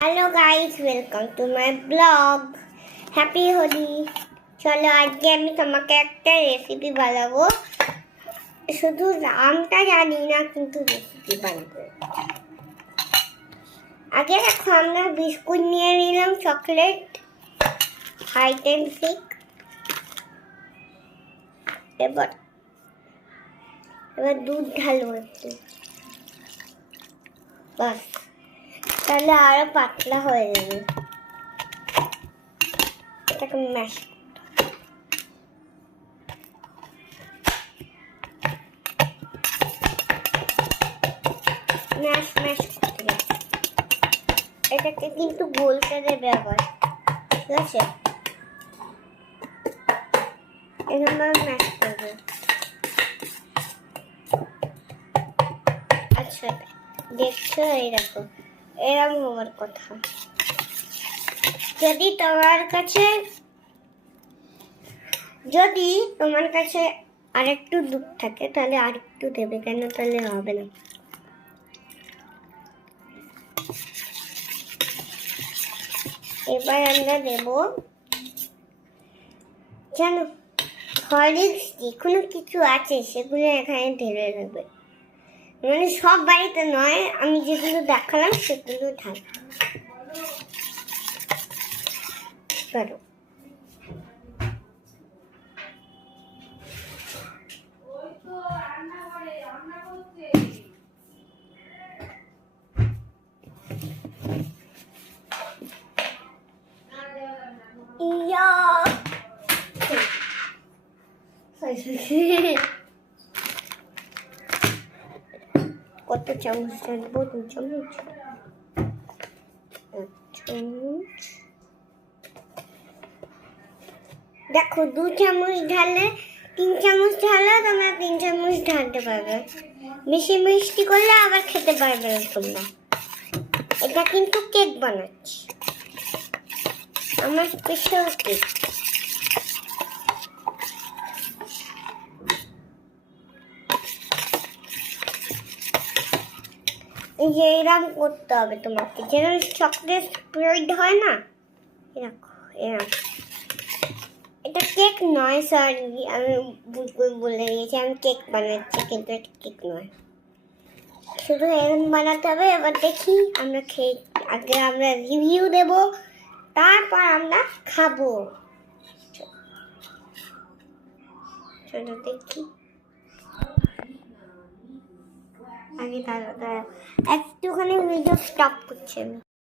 Hello guys, welcome to my blog. Happy Holi. চলো আজকে আমি তোমাকে একটা রেসিপি বানাবো। শুধু নামটা জানি না, কিন্তু রেসিপি বানাবো। আগে দেখো, আমরা বিস্কুট নিয়ে নিলাম, চকলেট, হাইড অ্যান্ড সিক। এবার দুধ ঢালবো একটু, বাস। তাহলে আরো পাতলা হয়ে যাবে। এটাকে ম্যাশ করতে হবে। এটাকে কিন্তু গলতে দেবে আবার, ঠিক আছে? এরকম ম্যাশ করবে। আচ্ছা, দেখছো, এই দেখো, এরকম হওয়ার কথা। যদি তোমার কাছে আরেকটু দুধ থাকে, তাহলে আরেকটু দেবে, কেন তাহলে হবে না। এবার আমরা দেব, জানো, হরলিক্স যে কোনো কিছু আছে সেগুলো এখানে ঢেলে দেবে। মানে সব বাড়িতে নয়, আমি যেগুলো দেখালাম সেগুলো ঢাল। করো। কত চামচ ঢালবো? 2 চামচ। দেখো, 2 চামচ ঢালে, 3 চামচ ঢালে তোমরা 3 চামচ ঢালতে পারবে। বেশি মিষ্টি করলে আবার খেতে পারবে না তোমরা। এটা কিন্তু কেক বানাচ্ছি, আমার স্পেশাল কেক। এই যে এরকম করতে হবে তোমাকে, যেরকম চকলেট স্প্রেড হয় না, এরকম এরকম। এটা কেক নয়, সরি, আমি ভুল করে বলে দিয়েছি, আমি কেক বানাচ্ছি, কিন্তু এটা কেক নয়। শুধু এরকম বানাতে হবে। এবার দেখি, আমরা আগে আমরা রিভিউ দেব, তারপর আমরা খাবো। চলো দেখি। আগে দাঁড়া একটুখানি ভিডিও স্টপ করছি আমি।